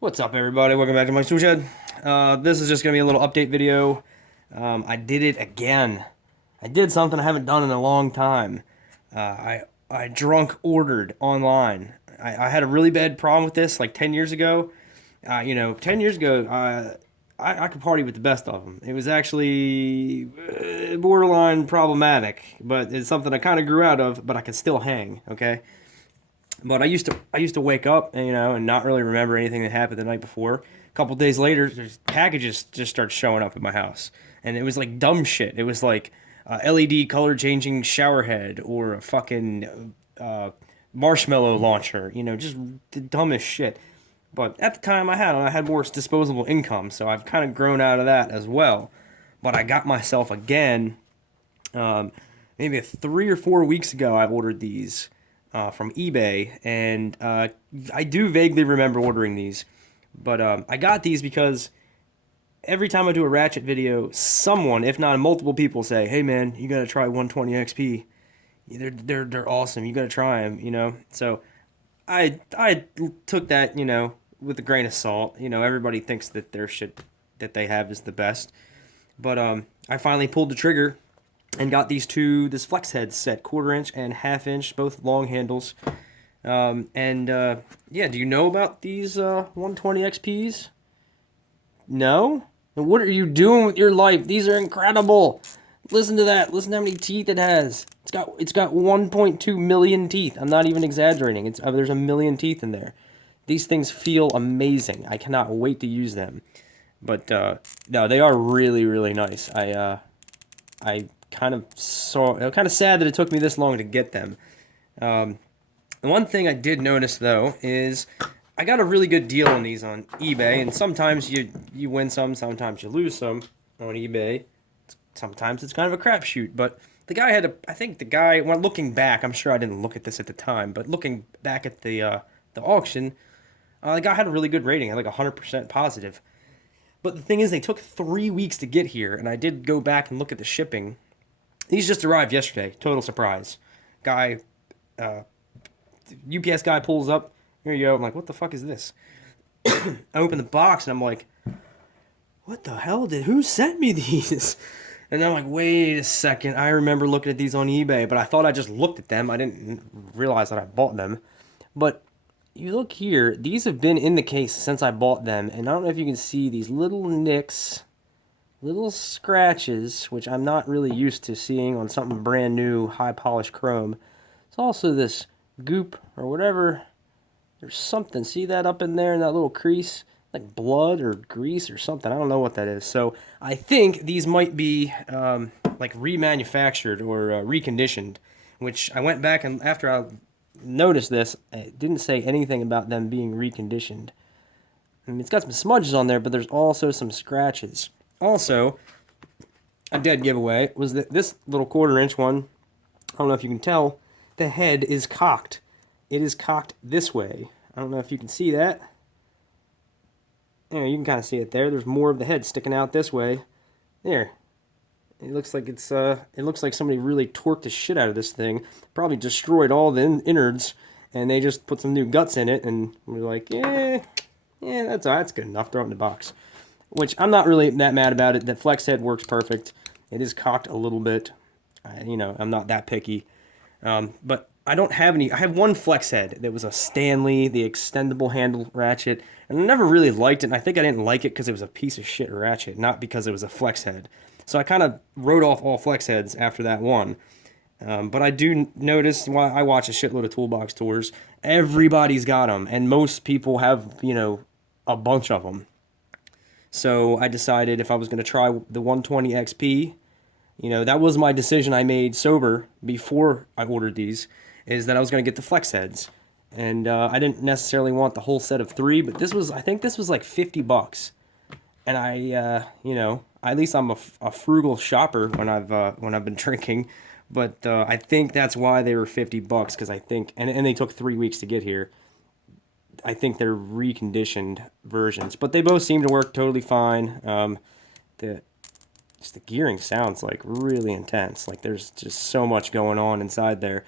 What's up, everybody? Welcome back to my tool shed. This is just gonna be a little update video. I did it again. I did something I haven't done in a long time. I drunk ordered online. I had a really bad problem with this like 10 years ago. 10 years ago, I could party with the best of them. It was actually borderline problematic, but it's something I kind of grew out of. But I can still hang. Okay. But I used to wake up, and not really remember anything that happened the night before. A couple days later, there's packages just start showing up at my house, and it was like dumb shit. It was like LED color changing shower head or a fucking marshmallow launcher. Just the dumbest shit. But at the time I had more disposable income, so I've kind of grown out of that as well. But I got myself again, maybe 3 or 4 weeks ago. I ordered these from eBay, and I do vaguely remember ordering these, but I got these because every time I do a Ratchet video, someone, if not multiple people, say, "Hey man, you gotta try 120 XP. They're awesome. You gotta try them." So I took that with a grain of salt. Everybody thinks that their shit that they have is the best, but I finally pulled the trigger and got this flex head set, 1/4 inch and 1/2 inch, both long handles. Yeah, do you know about these 120 XPs? No? And what are you doing with your life? These are incredible. Listen to that. Listen to how many teeth it has. It's got 1.2 million teeth. I'm not even exaggerating. There's a million teeth in there. These things feel amazing. I cannot wait to use them. But no, they are really really nice. I kind of sad that it took me this long to get them. The one thing I did notice though is I got a really good deal on these on eBay, and sometimes you win some, sometimes you lose some on eBay. Sometimes it's kind of a crapshoot, but I think the guy, when looking back, I'm sure I didn't look at this at the time, but looking back at the auction, the guy had a really good rating, like 100% positive. But the thing is, they took 3 weeks to get here, and I did go back and look at the shipping. These just arrived yesterday. Total surprise. Guy, UPS guy pulls up. Here you go. I'm like, what the fuck is this? I open the box and I'm like, what the hell who sent me these? And I'm like, wait a second. I remember looking at these on eBay, but I thought I just looked at them. I didn't realize that I bought them. But you look here, these have been in the case since I bought them. And I don't know if you can see these little nicks, little scratches, which I'm not really used to seeing on something brand new, high polished chrome. It's also this goop or whatever. There's something. See that up in there in that little crease? Like blood or grease or something. I don't know what that is. So I think these might be like remanufactured or reconditioned, which I went back and after I noticed this, it didn't say anything about them being reconditioned. I mean, it's got some smudges on there, but there's also some scratches. Also, a dead giveaway was that this little 1/4 inch one, I don't know if you can tell, the head is cocked. It is cocked this way. I don't know if you can see that. You can kind of see it there. There's more of the head sticking out this way. There. It looks like it looks like somebody really torqued the shit out of this thing. Probably destroyed all the innards, and they just put some new guts in it, and we're like, yeah, that's good enough. Throw it in the box. Which I'm not really that mad about it. The flex head works perfect. It is cocked a little bit. I'm not that picky. But I don't have any. I have one flex head that was a Stanley, the extendable handle ratchet, and I never really liked it. And I think I didn't like it because it was a piece of shit ratchet, not because it was a flex head. So I kind of wrote off all flex heads after that one. But I do notice while I watch a shitload of Toolbox tours, everybody's got them, and most people have a bunch of them. So I decided if I was going to try the 120 XP, that was my decision I made sober before I ordered these, is that I was going to get the flex heads. And I didn't necessarily want the whole set of 3, but I think this was like $50. And at least I'm a frugal shopper when I've been drinking, but I think that's why they were $50 because I think, and they took 3 weeks to get here. I think they're reconditioned versions, but they both seem to work totally fine. The gearing sounds like really intense. Like there's just so much going on inside there.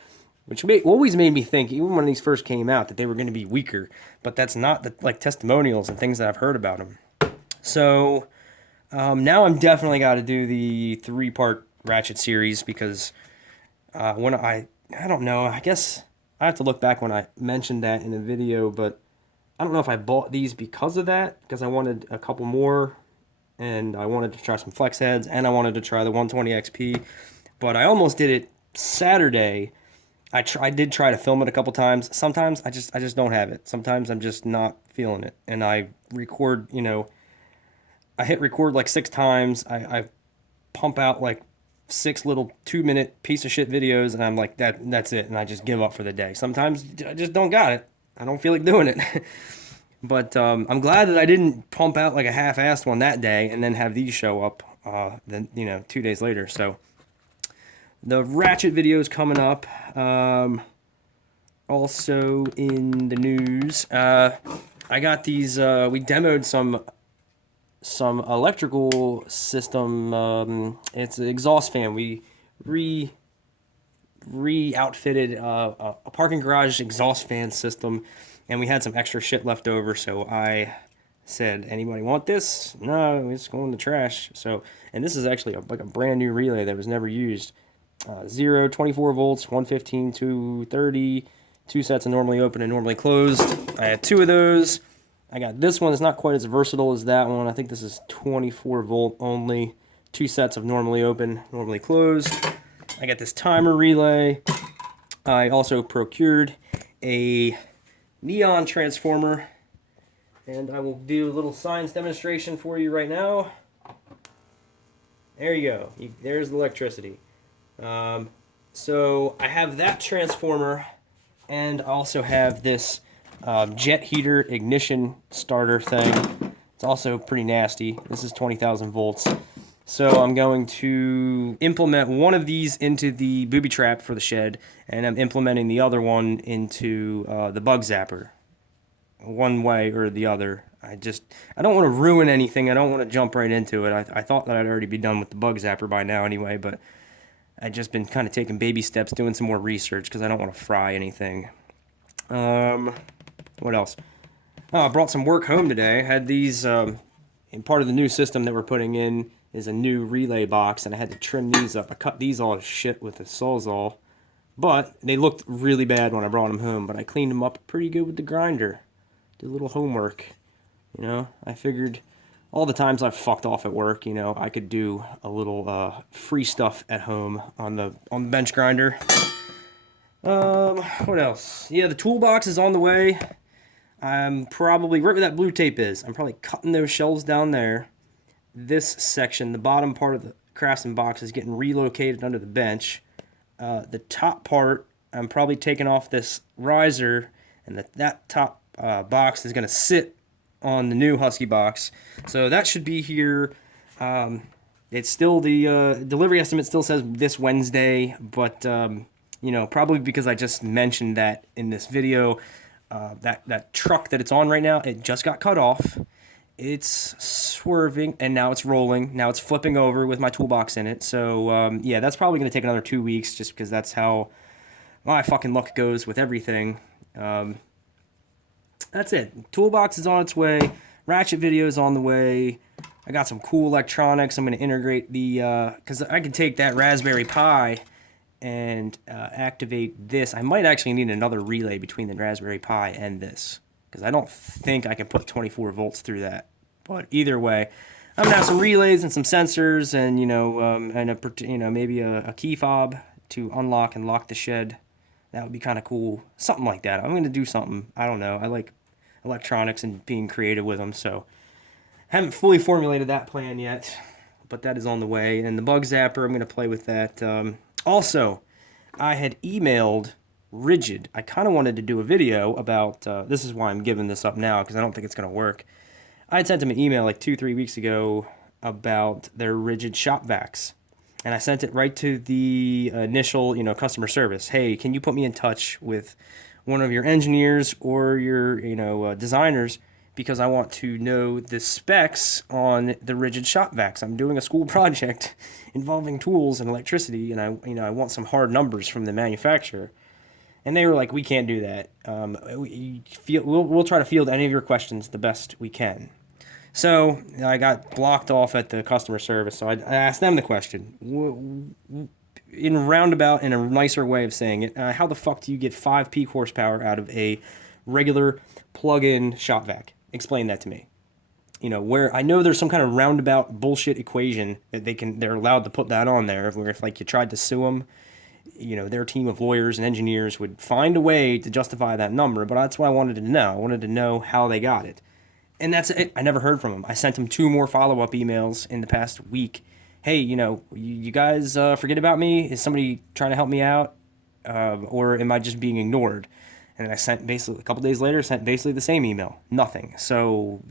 which always made me think, even when these first came out, that they were going to be weaker. But that's not the like testimonials and things that I've heard about them. So now I'm definitely got to do the 3-part Ratchet series because when I don't know, I guess I have to look back when I mentioned that in a video, but I don't know if I bought these because of that, because I wanted a couple more, and I wanted to try some flex heads, and I wanted to try the 120 XP, but I almost did it Saturday. I did try to film it a couple times. Sometimes I just don't have it. Sometimes I'm just not feeling it, and I record, I hit record like 6 times. I pump out like 6 little 2-minute piece of shit videos, and I'm like, that's it, and I just give up for the day. Sometimes I just don't got it. I don't feel like doing it. But I'm glad that I didn't pump out like a half-assed one that day and then have these show up then 2 days later. So the Ratchet video is coming up. Also in the news, I got these. We demoed some electrical system. It's an exhaust fan. We re-outfitted a parking garage exhaust fan system, and we had some extra shit left over, so I said, anybody want this? No, it's going in the trash. So, and this is actually like a brand new relay that was never used. 0, 24 volts, 115, 230, 2 sets of normally open and normally closed. I had 2 of those. I got this one. It's not quite as versatile as that one. I think this is 24 volt only. 2 sets of normally open, normally closed. I got this timer relay. I also procured a neon transformer, and I will do a little science demonstration for you right now. There you go. There's the electricity. So I have that transformer, and I also have this jet heater ignition starter thing. It's also pretty nasty. This is 20,000 volts. So I'm going to implement one of these into the booby trap for the shed, and I'm implementing the other one into the bug zapper. One way or the other. I don't want to ruin anything. I don't want to jump right into it. I thought that I'd already be done with the bug zapper by now anyway, but I've just been kind of taking baby steps, doing some more research because I don't want to fry anything. What else? Oh, I brought some work home today. I had these, in part of the new system that we're putting in is a new relay box, and I had to trim these up. I cut these all to shit with a Sawzall, but they looked really bad when I brought them home, but I cleaned them up pretty good with the grinder. Did a little homework, I figured all the times I've fucked off at work, I could do a little free stuff at home on the bench grinder. What else? Yeah, the toolbox is on the way. I'm probably, right where that blue tape is, I'm probably cutting those shelves down there. This section, the bottom part of the craftsman box, is getting relocated under the bench. The top part, I'm probably taking off this riser, and that top box is going to sit on the new Husky box. So that should be here. It's still, the delivery estimate still says this Wednesday, but, probably because I just mentioned that in this video, that truck that it's on right now, it just got cut off. It's swerving, and now it's rolling. Now it's flipping over with my toolbox in it. So, yeah, that's probably going to take another 2 weeks just because that's how my fucking luck goes with everything. That's it. Toolbox is on its way. Ratchet video is on the way. I got some cool electronics. I'm going to integrate the, because I can take that Raspberry Pi and activate this. I might actually need another relay between the Raspberry Pi and this, because I don't think I can put 24 volts through that. But either way, I'm gonna have some relays and some sensors, and maybe a key fob to unlock and lock the shed. That would be kind of cool. Something like that. I'm gonna do something. I don't know. I like electronics and being creative with them, so haven't fully formulated that plan yet, but that is on the way. And the bug zapper, I'm gonna play with that. Also, I had emailed Rigid. I kind of wanted to do a video about, this is why I'm giving this up now, because I don't think it's going to work. I had sent them an email like 2-3 weeks ago about their Rigid Shop Vacs, and I sent it right to the initial, customer service. Hey, can you put me in touch with one of your engineers or your, designers, because I want to know the specs on the Rigid Shop Vacs. I'm doing a school project involving tools and electricity, and I want some hard numbers from the manufacturer. And they were like, we can't do that. We'll try to field any of your questions the best we can. So I got blocked off at the customer service. So I asked them the question in a roundabout, in a nicer way of saying it. How the fuck do you get 5 peak horsepower out of a regular plug-in Shop Vac? Explain that to me. Where I know there's some kind of roundabout bullshit equation that they're allowed to put that on there, where if like you tried to sue them, their team of lawyers and engineers would find a way to justify that number. But that's what I wanted to know. I wanted to know how they got it. And that's it. I never heard from them. I sent them 2 more follow-up emails in the past week. Hey, you guys forget about me? Is somebody trying to help me out? Or am I just being ignored? And then I sent basically, a couple days later, sent basically the same email. Nothing. So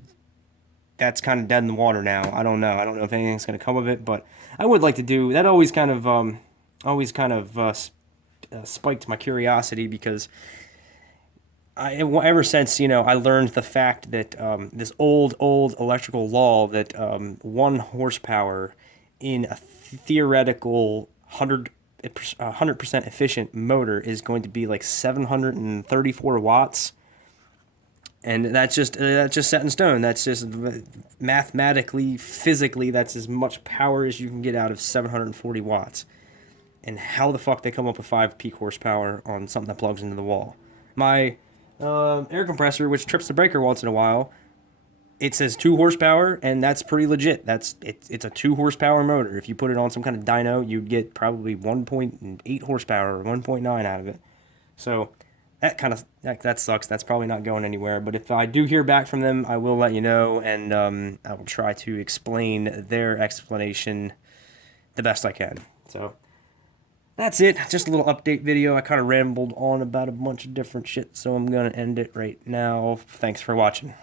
that's kind of dead in the water now. I don't know. I don't know if anything's going to come of it, but I would like to do that. Always kind of spiked my curiosity, because ever since I learned the fact that this old electrical law that 1 horsepower in a theoretical 100% efficient motor is going to be like 734 watts. And that's just set in stone. That's just mathematically, physically, that's as much power as you can get out of 740 watts. And how the fuck they come up with 5 peak horsepower on something that plugs into the wall? My air compressor, which trips the breaker once in a while, it says 2 horsepower, and that's pretty legit. It's a 2 horsepower motor. If you put it on some kind of dyno, you'd get probably 1.8 horsepower or 1.9 out of it. So that sucks. That's probably not going anywhere. But if I do hear back from them, I will let you know, and I will try to explain their explanation the best I can. So that's it. Just a little update video. I kind of rambled on about a bunch of different shit, so I'm going to end it right now. Thanks for watching.